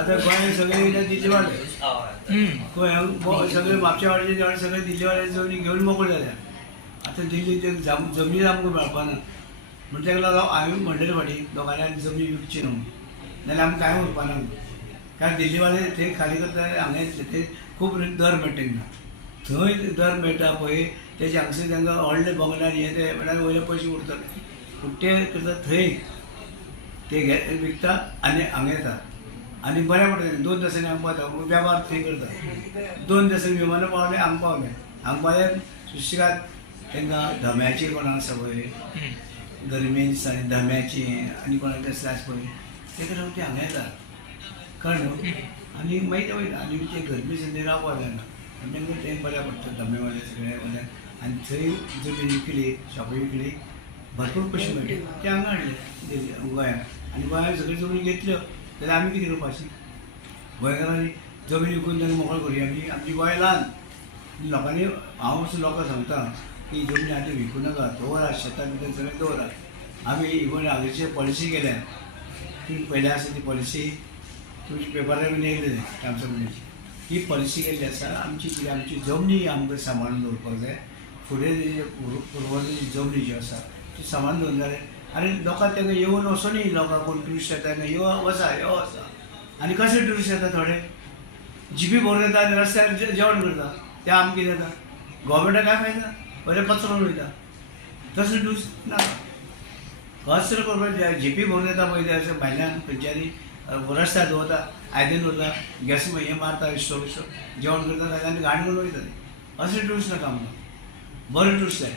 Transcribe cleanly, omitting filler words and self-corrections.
आता गोंयांत सगळे दिल्लीवाले गोंयांत सगळे म्हापशा वाड्याचे जेवण सगळे दिल्लीवाले जमनी घेवन मोकळे जाल्या. आतां दिल्ली ते जमनीच आमकां मेळपाना म्हण ताका लागून हांवें म्हणलेलें फाटीं लोकांनी जमनी विकची न्हू नाल्यार आमकां कांय उरपाना. कारण दिल्लीवाले ते खाली करता हांगा येतले ते खूब दर मेळटा तेंकां थंय दर मेळटा पळय तेजे हांगसर तांकां व्हडले बंगल्यान हे ते म्हळ्यार वयले पयशे उरतले पूण ते करता थंय ते विकता आनी हांगा येता आनी बऱ्या पडटा 2 दिसांनी हांगा पावता वेव्हार थंय करता. 2 दिसांनी विमानां पावले हांगा पावले हांगा पावल्यार सुशेगाद तांकां धम्याची कोणाक आसा पळय गरमे दिसांनी धम्याची आनी कोणाक कसलें आसा पळय तेका लागून ते हांगा येता कळ्ळें न्हू. आनी मागीर ते वयता आनी ते गरमे दिसांनी रावपा जायना आनी तांकां तें बऱ्या पडटा धमेवाले सगळे वाले आनी थंय जमीन विकली शॉपां विकली भरपूर पयशे मेळटे ते हांगा हाडले गोंयांत आनी गोंयांत सगळ्यो जमीन घेतल्यो जाल्यार आमी कितें करपाचें. गोंयकारांनी जमीन विकून तांकां मोकळो करुया आमची गोंय ल्हान लोकांनी हांव असो लोकांक सांगता की जमीन आतां विकूं नाका दवरात शेतां भितर सगळें दवरात. आमी इवन हांगचे पॉलिसी केल्या तुमी पयली आसा ती पॉलिसी तुमच्या पेपरार बीन येयलें टायम्स ऑफ इंडियाची ही पॉलिसी केल्ली आसा आमची कितें आमची जमनी आमकां सांबाळून दवरपाक जाय. फुडें जी पुर्वजांची जमनी ज्यो आसा ती सांबाळून दवरली जाल्यार आनी लोकांक तांकां येवन वचोनय लोकांक कोण ट्युरिस्ट येता तांकां यो वचा आनी कशे ट्युरिस्ट येता थोडे जिपी भरून येता आनी रस्त्यार जेवण करता ते आमकां कितें जाता गोवोरमेंटाक काय फायदा बरें कचरो वयता तसो ट्युरिस्ट नाका. कचरो करपाक जाय जिपी भरून येता पळय ते अशें भायल्यान खंयच्यानी रस्त्यार दवरता आयदन उरता गॅस हे मारता स्टोव जेवण करता आनी घाण करून वयता अशें ट्युरिस्ट नाका आमकां बरें ट्युरिस्ट जाय.